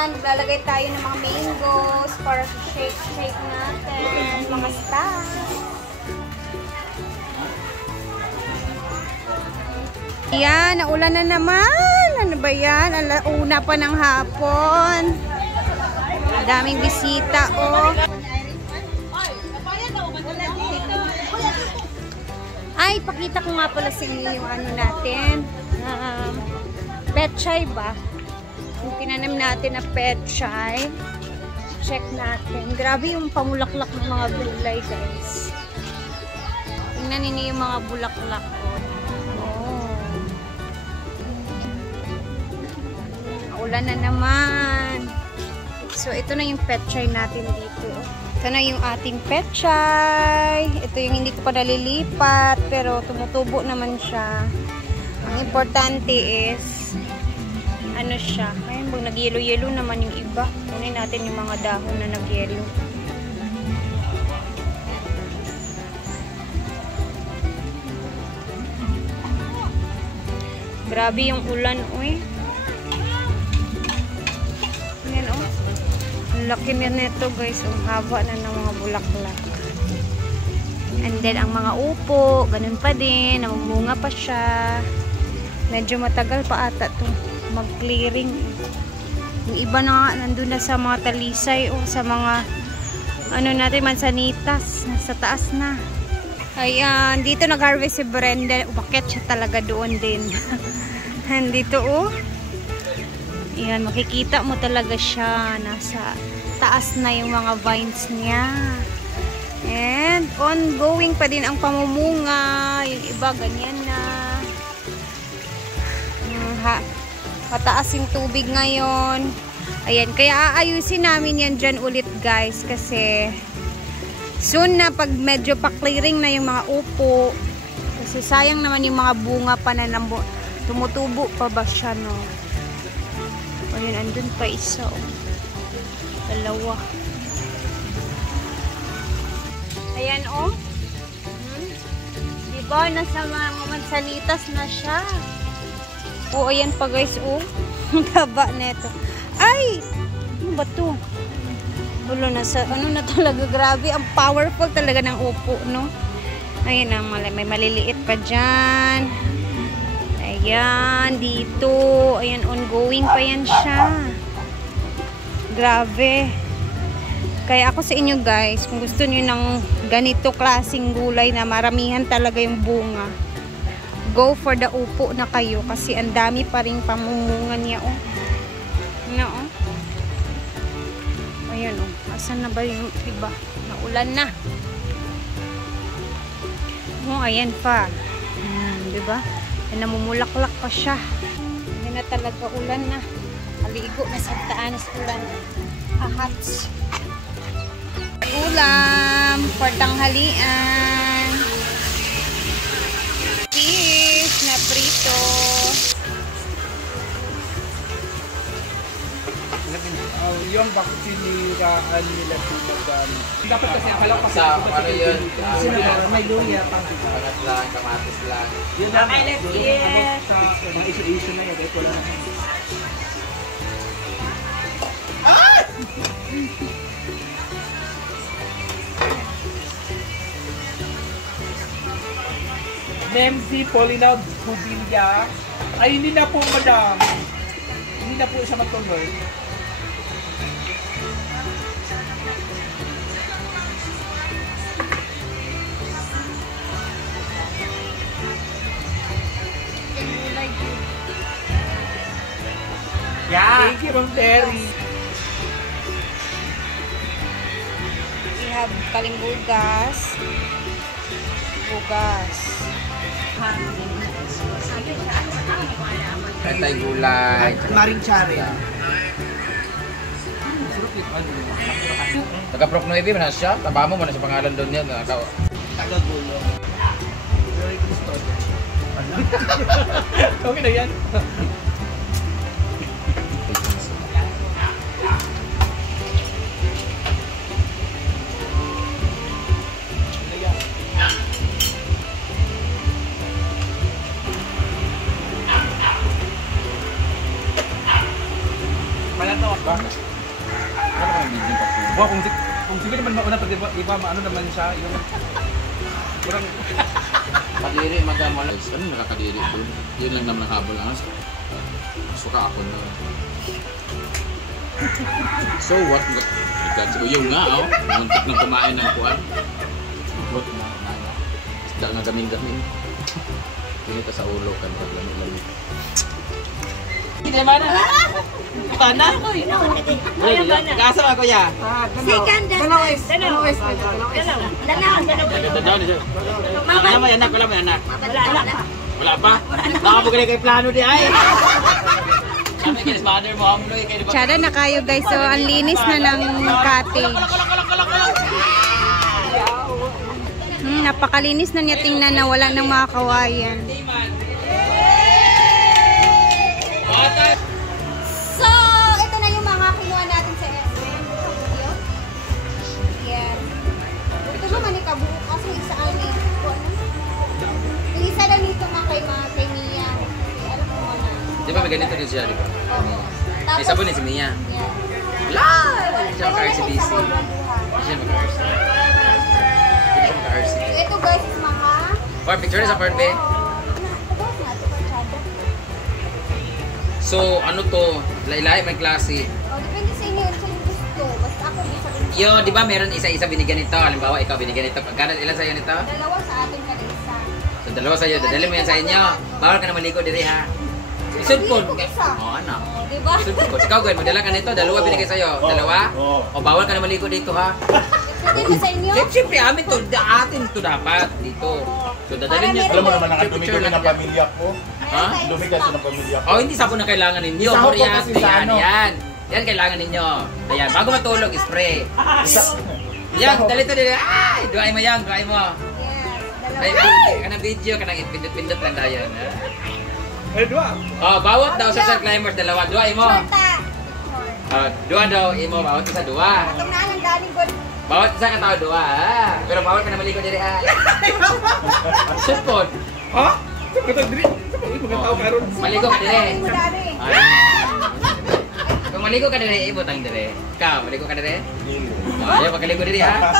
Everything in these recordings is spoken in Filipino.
Ayan, lalagay tayo ng mga mangoes para sa shake natin. Mga stars. Ayan, naulan na naman. Ano ba yan? Una pa ng hapon. Daming bisita, oh. Ay, pakita ko nga pala sa inyo yung ano natin. Pechay ba? Yung tinanim natin na pechay. Check natin. Grabe yung pamulaklak ng mga gulay, guys. Tingnan ninyo yung mga bulaklak, oh. Ulan na naman. So, ito na yung pechay natin dito. Ito na yung ating pechay. Ito yung hindi ko pa nalilipat, pero tumutubo naman siya. Ang importante is, ano siya. Ayun, nag-yelo-yelo naman yung iba. Kunin natin yung mga dahon na nag-yelo. Grabe yung ulan, uy. Laki na nito, guys. Ang haba na ng mga bulaklak. And then, ang mga upo, ganun pa din. Namumunga pa siya. Medyo matagal pa ata itong mag-clearing. Yung iba na nga, nandun na sa mga talisay o sa mga ano natin, mansanitas. Nasa taas na. Ayan, dito nag-harvest si Brenda. Umakit siya talaga doon din. Dito, oh. Ayan, makikita mo talaga siya. Nasa taas na yung mga vines niya. And ongoing pa din ang pamumunga. Yung iba, ganyan na. Mataas yung tubig ngayon. Ayan, kaya aayusin namin yan dyan ulit, guys. Kasi soon na pag medyo pa-clearing na yung mga upo. Kasi sayang naman yung mga bunga pa na tumutubo pa ba siya, no? Ayun, andun pa isa, oh. Dalawa. Ayan, oh. Diba, nasa mga mansanitas na siya. Oh, ayan pa, guys, oh. Ang taba neto. Ay! Ano ba to? Bulo na sa, ano na talaga, grabe. Ang powerful talaga ng upo, no? Ayan, may maliliit pa dyan. Ayan, dito. Ayan, ongoing pa yan siya. Grabe. Kaya ako sa inyo, guys, kung gusto niyo ng ganito klaseng gulay na maramihan talaga yung bunga, go for the upo na kayo. Kasi ang dami pa rin pamumunga niya, oh. Ano, oh. Ayan, oh. Asan na ba yung iba? Naulan na. Oh, ayan pa. Diba? Namumulaklak pa siya. Hindi na talaga ulan na. Aligo na sa taanas ulan. Ahats. Ulam for tanghalian. Fish na prito. Yung vaccine nila dapat kasi akala ko sa ano yun, may luya pang pangat lang, kamatis lang. Yun na may mga issue na yun, ito lang. Nemzi Polinaud Cubilla ay hindi na po, madam. Hindi na po siya magtuloy. Yeah. Thank you, Ma'am Terry. We have kalimbugas. Bugas. Tatay gulay. Maring Chari. Taga-Proc 9 man siya. Taba mo na sa pangalan doon yan. Taga-gulo. Very gusto. Okay na yan. Pala to. Wow, kung sige naman mauna pag iba maano naman siya yung kurang Kadiri, magamalas. Ano nakakadiri doon? Yun lang naman habol. Suka ako na. So what? Yung nga, oh. Muntik nang kumain ng kuwan. What na? Isda nga gamin-gamin. Pinita sa ulo kan paglamig-lamig. Hindi ba na? Bana? Kasa ba kuya? Second, dalawa. Ganda daw niya. Wala mo anak, wala mo anak. Wala pa? Nakabugay kay plano di ay. Sabi kay mother mo amuloy kay di ba? Tsada na kayo guys. So, ang linis na ng cottage. Napakalinis na niya tingnan na wala nang mga kawayan. So, ito na yung mga kinuha natin sa SM. Yan. Ito naman ikabuo kasi isa ani. Yung isa lang dito nga kay Mia. Alam mo na. Di ba may ganito din siya, di ba? Oo. May sabon din si Mia. Yan. Wala! Hindi siya maka-RCBC. Hindi siya maka-RC. Hindi siya maka-RC. Ito guys is mga... For picture sa part B. So, ano to? Laylay, may klase. Oh, depende sa inyo kung yung gusto. Basta ako gusto rin. Yo, di ba meron isa-isa binigyan nito? Halimbawa, ikaw binigyan nito. Pagkano, ilan sa'yo nito? Dalawa sa akin kada isa. So, dalawa sa'yo. Dadali mo yan sa inyo. Bawal ka na maligo diri ha. Isod po. Oo, ano? Oh, diba? Isod po. Ikaw, Gwen, magdala ka nito. Dalawa binigay sa'yo. Dalawa? O, bawal ka na maligo dito ha. Depende sa inyo. Siyempre, amin to. Atin to dapat. Dito. So, dadalhin niyo. Alam mo naman, Picture nakadumi-dumi ng pamilya ko. Ha? Dumi kasi ng pamilya ko. Oh, hindi sabon na kailangan ninyo. Isa ako Korean, kasi sa yan, ano. yan. Yan kailangan ninyo. Ayan, bago matulog, spray. Yan, dali to dali. Ay, duay mo yan, duay mo. Yes, Ay, dalawa. kanang video, kanang pindot-pindot lang tayo. eh dua. Oh, bawat daw sa climbers, dalawa. Duay mo. Shorta. Dua daw, imo, bawat isa dua. Itong naan ang daling good. Bawat isa ka tao, dua. Pero bawal ka na maligo diri ha. Support. Ha? Kata diri. Mga tao karon. Maligo ka diri. Daling mo dali. Kung maligo ka diri, ibutang diri. Ikaw, maligo ka diri? Ayaw pagkaligo diri ha.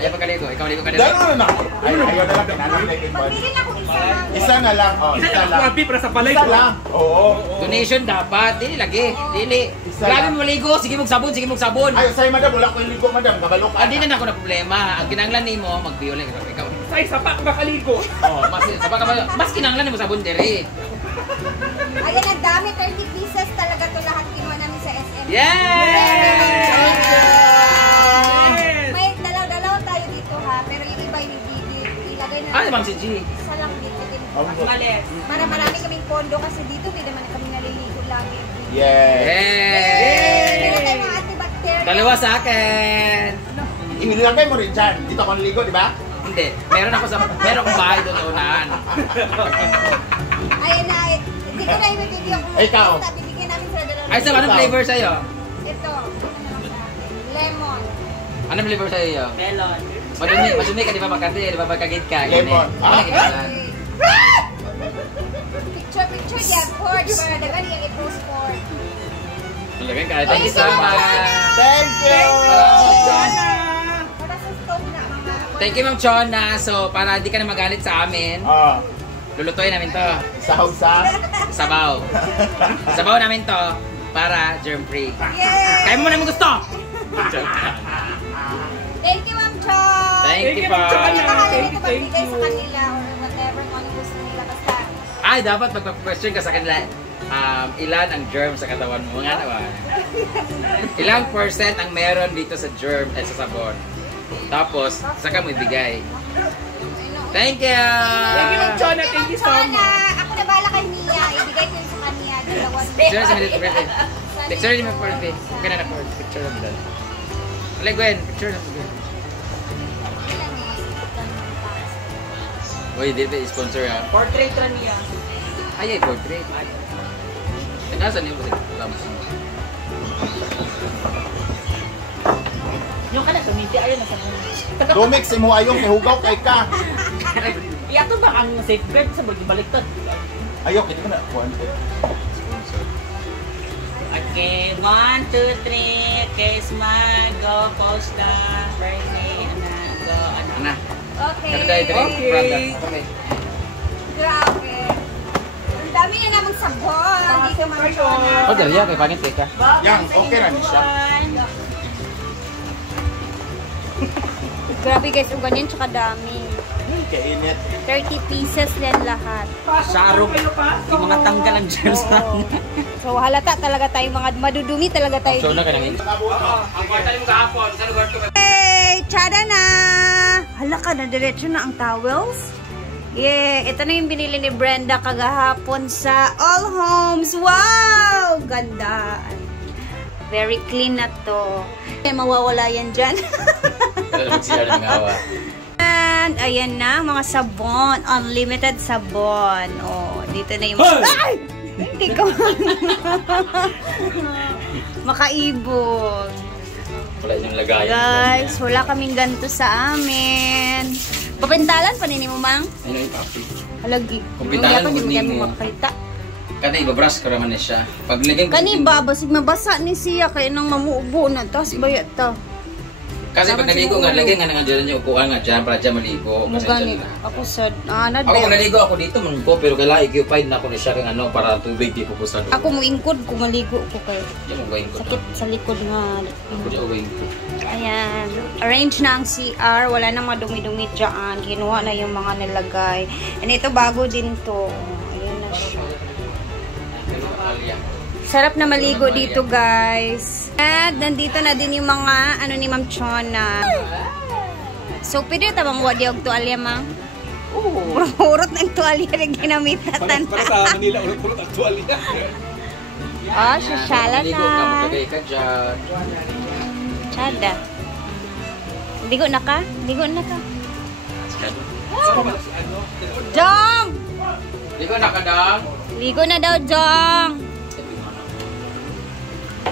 Ayaw pagkaligo, ikaw maligo ka diri. Dahil na ako. Ay, ayaw na lang pinanong like it. Pagpili na kung isa lang. Isa na lang. Oh, Isa isa lang lang. kuwapi para sa palay Isa ko. lang. Oo. Donation dapat, dili lagi, dili. Isa Grabe lang. mo maligo, sige mong sabon, sige mong sabon. Ay, sa'yo madam, wala ko yung ligo madam. Kabalo ka. Hindi na ako na problema. Ang kinanglan nimo mag-violate ikaw. Sa isa pa makaligo. Oh, mas saba ka ba? Mas kinanglan nimo sabon diri. Ayan, ang dami. 30 pieces talaga to lahat kinuha namin sa SM. Yay! May dalaw-dalaw tayo dito ha. Pero yung iba ilagay na. Ano bang si G? Isa lang dito din. Malis. Para marami kaming pondo kasi dito hindi naman kami naliligo lagi. Yes. Yay! Meron tayong mga antibacterial. Dalawa sa akin. Inilagay mo rin dyan. Dito ako naligo, di ba? Hindi, meron akong bahay doon sa unahan. Ayan na. Hindi ko na i-video kung Ikaw. bibigyan namin sa dalawa. Ay, sa anong flavor sa'yo? Ito. Lemon. Anong flavor sa'yo? Melon. Madumi ka, di ba Makati? Di ba magkagit ka? Lemon. Ah? Picture yan. Port. Para dagan yung i-post port. Talagang ka. Thank you so much. Thank you! Para sa stove na mga. Thank you, Ma'am Chona. So, para di ka na magalit sa amin, Ah, lulutuin namin to. sahog sa? Sabaw. Sabaw namin to para germ-free. Yay! Kaya mo naman gusto! Thank you, Ma'am Chon! Thank you po. Hindi Thank bahala you, nito thank pagbigay sa you. kanila or whatever kung ano gusto nila. Basta, Ay, dapat magpa-question ka sa kanila. Ilan ang germ sa katawan mo? Nga naman. Ilang percent ang meron dito sa germ at sa sabon? Tapos, saka mo ibigay. Thank you! Thank you, Ma'am Chona. Thank you so Chona, much. ako na bahala kay Mia. Ibigay ko yun sa kanya. Dalawa. Picture sa minute birthday. Picture niyo mo for birthday. Huwag ka na na-for. Picture lang doon. Alay, Gwen. Picture lang. Uy, di ba sponsor ha? Portrait ra niya. Ay, portrait. Nasaan yung kasama? Yung kana tumiti ayon na sa mga. Dumik si mo ayong ihugaw kay ka. Iya to ba ang safeguard sa baliktad? Ayaw, kita mo na. Kuhan ko. Okay, 1, 2, 3. Okay, smile. Go, post the birthday. Anak, go, anak. Ana. Okay. Kada tayo Okay. Okay. Grabe. Ang dami na namang sabon. Dito mga Oh, dali kay pangit ka. Yang, okay na ni siya. Grabe guys, yung ganyan tsaka dami. Kainit. 30 pieces yan lahat. Sarong. Yung mga tanggal ang germs na. So halata talaga tayo, mga madudumi talaga tayo. So na kanang. Ang kwarta mo kahapon sa lugar to. Hey, tsada na! Hala ka na, diretso na ang towels. Yeah, ito na yung binili ni Brenda kagahapon sa All Homes. Wow! Ganda. Very clean na to. Mawawala yan dyan. Pero magsiya ng awa. And ayan na, mga sabon. Unlimited sabon. Oh, dito na yung... Ay! Hindi ko. Makaibon. Wala yung lagayan. Guys, wala kaming ganito sa amin. Papintalan pa nini mo, Mang? Ayun yung papi. Halagi. Papintalan Hindi po mo nimo. makita. Kada ibabrush ko naman na siya. Pag lagyan ko Kani ba, basig mabasa ni siya kay nang mamuubo na. Tapos bayat ta. Kasi pag naligo nga, lagyan nga nga dyan yung upuan nga dyan para dyan maligo. Kasi Mugani. dyan na. Ako sad. Na Ako kung naligo ako dito, man ko, pero kailangan i-occupied na ako ni siya kung ano, para tubig di pupusado. Ako mo ingkod kung maligo ko kayo. Diyan mo gawin ko na. Sakit sa likod nga. Ako diyan gawin ko. Ayan. Arrange na ang CR. Wala nang madumi-dumi dyan. Ginawa na yung mga nilagay. And ito bago din to. Ayan na siya. Sarap na maligo dito, guys. At nandito na din yung mga ano ni Ma'am Chona. So, pwede na tabang wadi og tuwalya, Ma'am? Oo. Urot ng tuwalya na ginamitan. Para sa Manila, ulit-ulit aktualya. Oh, susyala Maligo ka, na. magkagay ka dyan. Chada. Ligo na ka? Ligo na ka. Jong! Ligo na ka, Dang. Ligo na daw, Jong!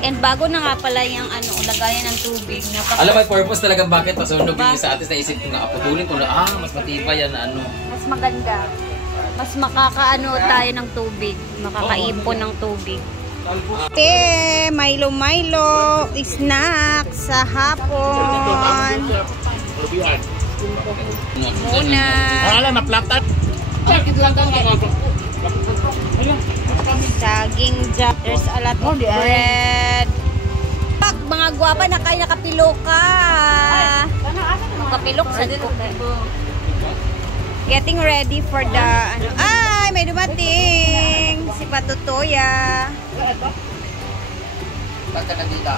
And bago na nga pala yung ano, lagayan ng tubig. Alam mo, purpose talaga bakit pasunog yung sa atin naisip ko nga, putulin ko na, mas matibay yan na ano. Mas maganda. Mas makakaano tayo ng tubig. Makakaipon ng tubig. Milo snack sa hapon. Muna. Alam, naplatan. Saging jack. There's a lot of bread. Mga guwapa na kayo nakapilo ka. Nakapilok sa dito. Getting ready for the ano. Ay, may dumating. Si Patutoya. Pagka nandita.